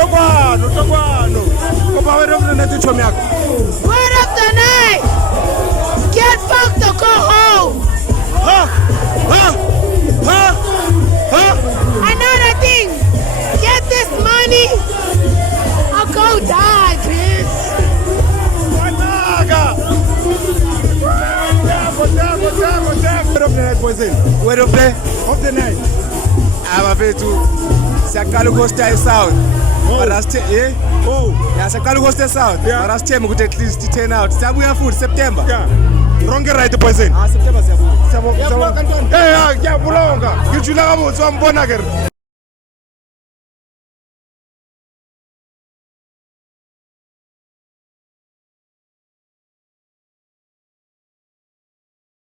Tokwano. Kopa word of the night to chomiak. Word of the night. Get fucked or go home. Another thing. Get this money or go die, bitch. Word of the night, boys. Word of the night. Abafethu siyaqala ukuhosta eSouth. Eh? Oh. Ya siyaqala ukuhosta eSouth. Yeah. Mara sithemba ukuthi at least 10 out. Siyabuya futhi September. Yeah. Wrong right, boys. September siyabuya. Hey, yeah, bulonga. Ngijula kamuthi wambona ke.